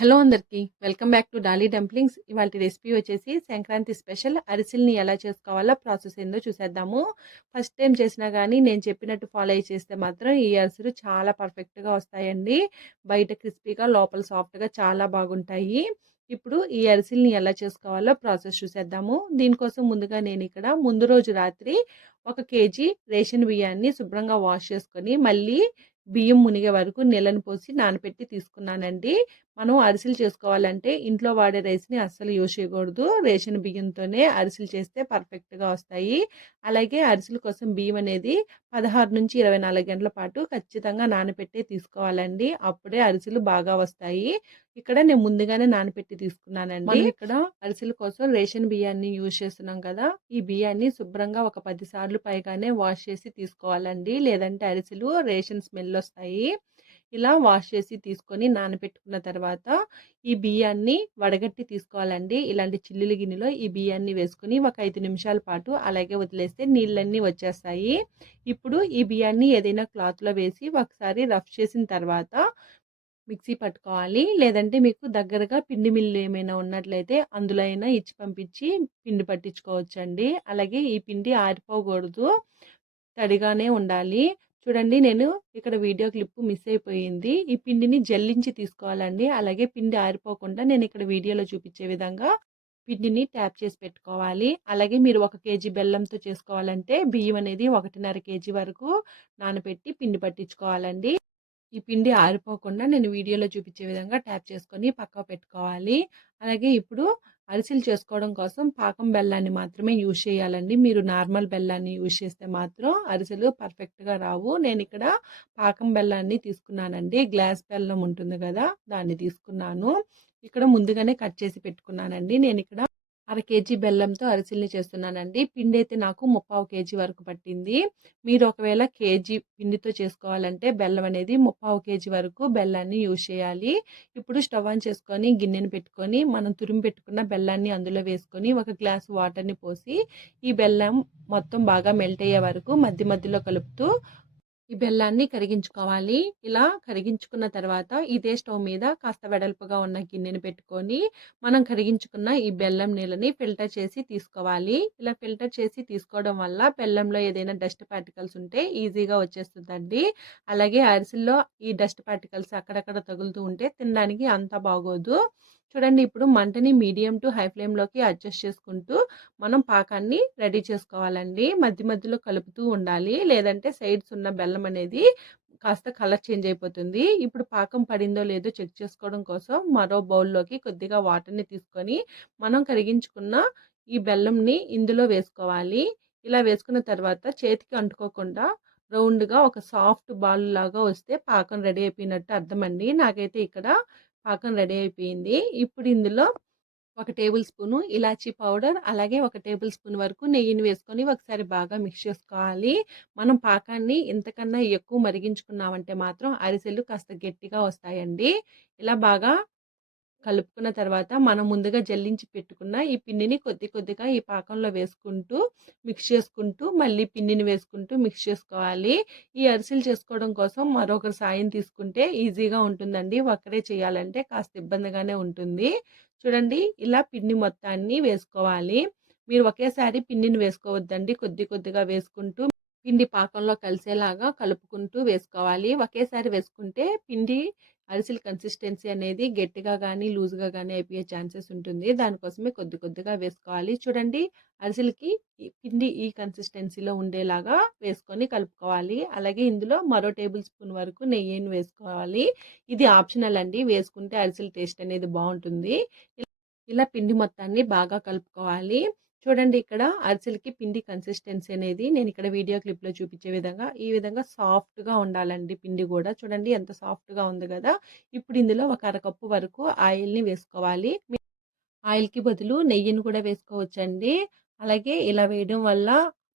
Hello అందరికీ welcome back to Dolly dumplings. ఇవాళ recipe వచ్చేసి సంక్రాంతి స్పెషల్ అరిసెల్ని ఎలా చేసుకోవాలో ప్రాసెస్ ఏందో చూసేద్దాము. ఫస్ట్ టైం చేసినా కానీ నేను చెప్పినట్టు ఫాలో అయ్యి చేస్తే మాత్రం ఈ అరిసెలు చాలా పర్ఫెక్ట్గా వస్తాయండి. బయట క్రిస్పీగా లోపల సాఫ్ట్గా చాలా బాగుంటాయి. ఇప్పుడు ఈ అరిసెల్ని ఎలా చేసుకోవాలో ప్రాసెస్ చూసేద్దాము. దీనికోసం ముందుగా నేను ఇక్కడ ముందు రోజు రాత్రి 1 కేజీ రేషన్ బియ్యాన్ని శుభ్రంగా వాష్ చేసుకొని మళ్ళీ బియ్యం మునిగే వరకు నీళ్ళని పోసి నానబెట్టి తీసుకున్నానండి. మనం అరిసెలు చేసుకోవాలంటే ఇంట్లో వాడే రైస్ని అస్సలు యూజ్ చేయకూడదు. రేషన్ బియ్యంతోనే అరిసెలు చేస్తే పర్ఫెక్ట్గా వస్తాయి. అలాగే అరిసెల కోసం బియ్యం అనేది 16 నుంచి 24 గంటల పాటు ఖచ్చితంగా నానబెట్టే తీసుకోవాలండి. అప్పుడే అరిసెలు బాగా వస్తాయి. ఇక్కడ నేను ముందుగానే నానబెట్టి తీసుకున్నానండి. మనం ఇక్కడ అరిసెల కోసం రేషన్ బియ్యాన్ని యూజ్ చేస్తున్నాం కదా, ఈ బియ్యాన్ని శుభ్రంగా ఒక 10 సార్లు పైగానే వాష్ చేసి తీసుకోవాలండి. లేదంటే అరిసెలు రేషన్ స్మెల్ వస్తాయి. ఇలా వాష్ చేసి తీసుకొని నానబెట్టుకున్న తర్వాత ఈ బియ్యాన్ని వడగట్టి తీసుకోవాలండి. ఇలాంటి చిల్లుల గిన్నెలో ఈ బియ్యాన్ని వేసుకొని ఒక 5 నిమిషాల పాటు అలాగే వదిలేస్తే నీళ్ళన్నీ వచ్చేస్తాయి. ఇప్పుడు ఈ బియ్యాన్ని ఏదైనా క్లాత్లో వేసి ఒకసారి రఫ్ చేసిన తర్వాత మిక్సీ పట్టుకోవాలి. లేదంటే మీకు దగ్గరగా పిండి మిల్లు ఏమైనా ఉన్నట్లయితే అందులో అయినా ఇచ్చి పంపించి పిండి పట్టించుకోవచ్చండి. అలాగే ఈ పిండి ఆరిపోకూడదు, తడిగానే ఉండాలి. చూడండి, నేను ఇక్కడ వీడియో క్లిప్ మిస్ అయిపోయింది. ఈ పిండిని జల్లించి తీసుకోవాలండి. అలాగే పిండి ఆరిపోకుండా నేను ఇక్కడ వీడియోలో చూపించే విధంగా పిండిని ట్యాప్ చేసి పెట్టుకోవాలి. అలాగే మీరు 1 కేజీ బెల్లంతో చేసుకోవాలంటే బియ్యం అనేది 1.5 కేజీ వరకు నానబెట్టి పిండి పట్టించుకోవాలండి. ఈ పిండి ఆరిపోకుండా నేను వీడియోలో చూపించే విధంగా ట్యాప్ చేసుకొని పక్కకు పెట్టుకోవాలి. అలాగే ఇప్పుడు అరిసెలు చేసుకోవడం కోసం పాకం బెల్లాన్ని మాత్రమే యూజ్ చేయాలండి. మీరు నార్మల్ బెల్లాన్ని యూజ్ చేస్తే మాత్రం అరిసెలు పర్ఫెక్ట్గా రావు. నేను ఇక్కడ పాకం బెల్లాన్ని తీసుకున్నానండి. గ్లాస్ బెల్లం ఉంటుంది కదా, దాన్ని తీసుకున్నాను. ఇక్కడ ముందుగానే కట్ చేసి పెట్టుకున్నానండి. నేను ఇక్కడ 1/2 కేజీ బెల్లంతో అరిసెల్ని చేస్తున్నానండి. పిండి అయితే నాకు 3/4 కేజీ వరకు పట్టింది. మీరు ఒకవేళ కేజీ పిండితో చేసుకోవాలంటే బెల్లం అనేది 3/4 కేజీ వరకు బెల్లాన్ని యూజ్ చేయాలి. ఇప్పుడు స్టవ్ ఆన్ చేసుకొని గిన్నెని పెట్టుకొని మనం తురిమి పెట్టుకున్న బెల్లాన్ని అందులో వేసుకొని 1 గ్లాసు వాటర్ని పోసి ఈ బెల్లం మొత్తం బాగా మెల్ట్ అయ్యే వరకు మధ్య మధ్యలో కలుపుతూ ఈ బెల్లాన్ని కరిగించుకోవాలి. ఇలా కరిగించుకున్న తర్వాత ఇదే స్టవ్ మీద కాస్త వెడల్పుగా ఉన్న గిన్నెని పెట్టుకొని మనం కరిగించుకున్న ఈ బెల్లం నీళ్ళని ఫిల్టర్ చేసి తీసుకోవాలి. ఇలా ఫిల్టర్ చేసి తీసుకోవడం వల్ల బెల్లంలో ఏదైనా డస్ట్ పార్టికల్స్ ఉంటే ఈజీగా వచ్చేస్తుందండి. అలాగే అరిసెల్లో ఈ డస్ట్ పార్టికల్స్ అక్కడక్కడ తగులుతూ ఉంటే తినడానికి అంత బాగోదు. చూడండి, ఇప్పుడు మంటని మీడియం టు హై ఫ్లేమ్లోకి అడ్జస్ట్ చేసుకుంటూ మనం పాకాన్ని రెడీ చేసుకోవాలండి. మధ్య మధ్యలో కలుపుతూ ఉండాలి, లేదంటే సైడ్స్ ఉన్న బెల్లం అనేది కాస్త కలర్ చేంజ్ అయిపోతుంది. ఇప్పుడు పాకం పడిందో లేదో చెక్ చేసుకోవడం కోసం మరో బౌల్లోకి కొద్దిగా వాటర్ని తీసుకొని మనం కరిగించుకున్న ఈ బెల్లంని ఇందులో వేసుకోవాలి. ఇలా వేసుకున్న తర్వాత చేతికి అంటుకోకుండా రౌండ్గా ఒక సాఫ్ట్ బాల్ లాగా వస్తే పాకం రెడీ అయిపోయినట్టు అర్థం అండి. నాకైతే ఇక్కడ పాకం రెడీ అయిపోయింది. ఇప్పుడు ఇందులో 1 టేబుల్ స్పూను ఇలాచీ పౌడర్, అలాగే 1 టేబుల్ స్పూన్ వరకు నెయ్యిని వేసుకొని ఒకసారి బాగా మిక్స్ చేసుకోవాలి. మనం పాకాన్ని ఇంతకన్నా ఎక్కువ మరిగించుకున్నామంటే మాత్రం అరిసెలు కాస్త గట్టిగా వస్తాయండి. ఇలా బాగా కలుపుకున్న తర్వాత మనం ముందుగా జల్లించి పెట్టుకున్న ఈ పిండిని కొద్ది కొద్దిగా ఈ పాకంలో వేసుకుంటూ మిక్స్ చేసుకుంటూ మళ్ళీ పిండిని వేసుకుంటూ మిక్స్ చేసుకోవాలి. ఈ అరిసెలు చేసుకోవడం కోసం మరొకరు సాయం తీసుకుంటే ఈజీగా ఉంటుందండి. ఒక్కరే చేయాలంటే కాస్త ఇబ్బందిగానే ఉంటుంది. చూడండి, ఇలా పిండి మొత్తాన్ని వేసుకోవాలి. మీరు ఒకేసారి పిండిని వేసుకోవద్దండి. కొద్ది కొద్దిగా వేసుకుంటూ పిండి పాకంలో కలిసేలాగా కలుపుకుంటూ వేసుకోవాలి. ఒకేసారి వేసుకుంటే పిండి అరిసెల కన్సిస్టెన్సీ అనేది గట్టిగా కానీ లూజ్గా కానీ అయిపోయే ఛాన్సెస్ ఉంటుంది. దానికోసమే కొద్ది కొద్దిగా వేసుకోవాలి. చూడండి, అరిసెలకి పిండి ఈ కన్సిస్టెన్సీలో ఉండేలాగా వేసుకొని కలుపుకోవాలి. అలాగే ఇందులో మరో టేబుల్ స్పూన్ వరకు నెయ్యిని వేసుకోవాలి. ఇది ఆప్షనల్ అండి, వేసుకుంటే అరిసెల టేస్ట్ అనేది బాగుంటుంది. ఇలా పిండి మొత్తాన్ని బాగా కలుపుకోవాలి. చూడండి, ఇక్కడ అరిసెలకి పిండి కన్సిస్టెన్సీ అనేది నేను ఇక్కడ వీడియో క్లిప్లో చూపించే విధంగా ఈ విధంగా సాఫ్ట్గా ఉండాలండి. పిండి కూడా చూడండి ఎంత సాఫ్ట్గా ఉంది కదా. ఇప్పుడు ఇందులో ఒక అరకప్పు వరకు ఆయిల్ని వేసుకోవాలి. ఆయిల్కి బదులు నెయ్యిని కూడా వేసుకోవచ్చండి. అలాగే ఇలా వేయడం వల్ల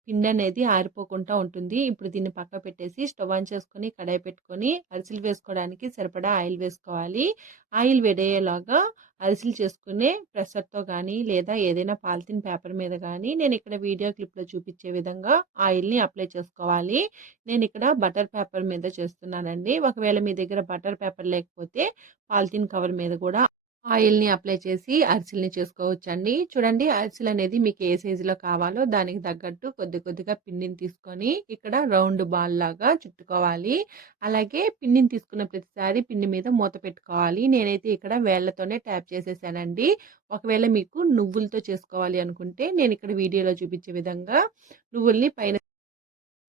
పిండి అనేది ఆరిపోకుండా ఉంటుంది. ఇప్పుడు దీన్ని పక్క పెట్టేసి స్టవ్ ఆన్ చేసుకొని కడాయి పెట్టుకొని అరిసెలు వేసుకోవడానికి సరిపడా ఆయిల్ వేసుకోవాలి. ఆయిల్ వేడయ్యేలాగా అరిసెలు చేసుకునే ప్రెషర్తో కానీ లేదా ఏదైనా పాలిథిన్ పేపర్ మీద కానీ నేను ఇక్కడ వీడియో క్లిప్లో చూపించే విధంగా ఆయిల్ని అప్లై చేసుకోవాలి. నేను ఇక్కడ బటర్ పేపర్ మీద చేస్తున్నానండి. ఒకవేళ మీ దగ్గర బటర్ పేపర్ లేకపోతే పాలిథిన్ కవర్ మీద కూడా ఆయిల్‌ని అప్లై చేసి అరిసెలని చేసుకోవచ్చండి. చూడండి అరిసెలనేది మీకు ఏ సైజులో కావాలో దానికి తగ్గట్టు కొద్ది కొద్దిగా పిండిని తీసుకొని ఇక్కడ రౌండ్ బాల్‌లాగా చుట్టుకోవాలి. అలాగే పిండిని తీసుకున్న ప్రతిసారి పిండి మీద మూత పెట్టుకోవాలి. నేనైతే ఇక్కడ వేళ్ళతోనే ట్యాప్ చేసేసానండి. ఒకవేళ మీకు నువ్వులతో చేసుకోవాలి అనుకుంటే నేనిక్కడ వీడియోలో చూపించే విధంగా నువ్వుల్ని పైన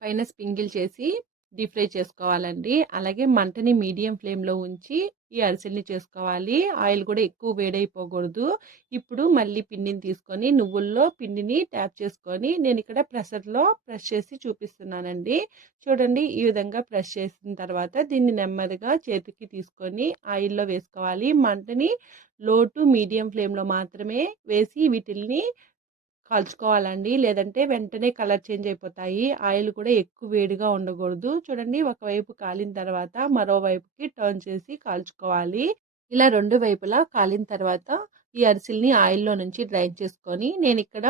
పైన స్ప్రింకిల్ చేసి డీప్ ఫ్రై చేసుకోవాలండి. అలాగే మంటని మీడియం ఫ్లేమ్‌లో ఉంచి ఈ అరిసెల్ని చేసుకోవాలి. ఆయిల్ కూడా ఎక్కువ వేడైపోకూడదు. ఇప్పుడు మళ్ళీ పిండిని తీసుకొని నువ్వుల్లో పిండిని ట్యాప్ చేసుకొని నేనిక్కడ ప్రెషర్‌లో ప్రెస్ చేసి చూపిస్తున్నానండి. చూడండి ఈ విధంగా ప్రెస్ చేసిన తర్వాత దీన్ని నెమ్మదిగా చేతికి తీసుకొని ఆయిల్‌లో వేసుకోవాలి. మంటని లో టు మీడియం ఫ్లేమ్‌లో మాత్రమే వేసి వీటిల్ని కాల్చుకోవాలండి. లేదంటే వెంటనే కలర్ చేంజ్ అయిపోతాయి. ఆయిల్ కూడా ఎక్కువ వేడిగా ఉండకూడదు. చూడండి ఒకవైపు కాలిన తర్వాత మరోవైపుకి టర్న్ చేసి కాల్చుకోవాలి. ఇలా 2 వైపులా కాలిన తర్వాత ఈ అరిసెలని ఆయిల్‌లో నుంచి డ్రైన్ చేసుకొని నేనిక్కడ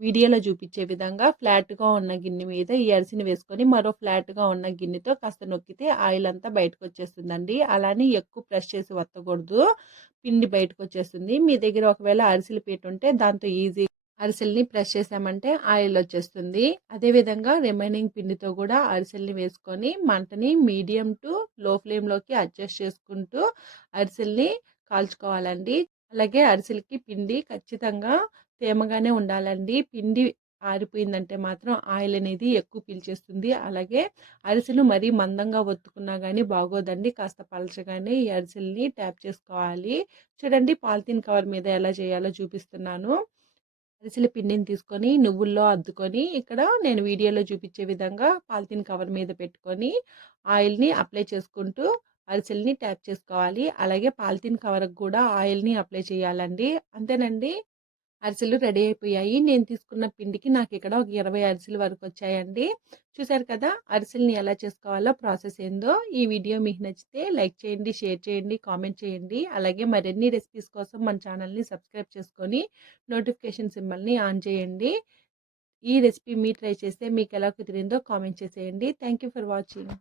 వీడియోలో చూపించే విధంగా ఫ్లాట్‌గా ఉన్న గిన్నె మీద ఈ అరిసెని వేసుకొని మరో ఫ్లాట్‌గా ఉన్న గిన్నెతో కాస్త నొక్కితే ఆయిల్ అంతా బయటకొచ్చేస్తుందండి. అలానే ఎక్కువ ప్రెస్ చేసి వత్తకూడదు. పిండి బయటకొచ్చేస్తుంది. మీ దగ్గర ఒకవేళ అరిసెల పీట ఉంటే దాంతో ఈజీ అరిసెల్ని ప్రెస్ చేసామంటే ఆయిల్ వచ్చేస్తుంది. అదేవిధంగా రిమైనింగ్ పిండితో కూడా అరిసెల్ని వేసుకొని మంటని మీడియం టు లో ఫ్లేమ్‌లోకి అడ్జస్ట్ చేసుకుంటూ అరిసెల్ని కాల్చుకోవాలండి. అలాగే అరిసెలకి పిండి ఖచ్చితంగా తేమగానే ఉండాలండి. పిండి ఆరిపోయిందంటే మాత్రం ఆయిల్ అనేది ఎక్కువ పీల్చేస్తుంది. అలాగే అరిసెలు మరీ మందంగా ఒత్తుకున్నా గానీ బాగోదండి. కాస్త పలచగానే ఈ అరిసెల్ని ట్యాప్ చేసుకోవాలి. చూడండి పాలిథీన్ కవర్ మీద ఎలా చేయాలో చూపిస్తున్నాను. అరిసెల పిండిని తీసుకొని నువ్వుల్లో అద్దుకొని ఇక్కడ నేను వీడియోలో చూపించే విధంగా పాలిథీన్ కవర్ మీద పెట్టుకొని ఆయిల్‌ని అప్లై చేసుకుంటూ అరిసెలని ట్యాప్ చేసుకోవాలి. అలాగే పాలిథీన్ కవర్‌కి కూడా ఆయిల్‌ని అప్లై చేయాలండి. అంతేనండి. అరిసెలు రెడీ అయిపోయాయి. నేను తీసుకున్న పిండికి నాకిక్కడ ఒక 20 అరిసెల వరకొచ్చాయండి. చూసారు కదా! అరిసెలని ఎలా చేసుకోవాలో ప్రాసెస్ ఏందో. ఈ వీడియో మీకు నచ్చితే లైక్ చేయండి, షేర్ చేయండి, కామెంట్ చేయండి. అలాగే మరిన్ని రెసిపీస్ కోసం మన ఛానల్‌ని సబ్స్క్రైబ్ చేసుకొని నోటిఫికేషన్ సింబల్‌ని ఆన్ చేయండి. ఈ రెసిపీ మీరు ట్రై చేస్తే మీకెలా కుదిరిందో కామెంట్ చేసేయండి. Thank you for watching.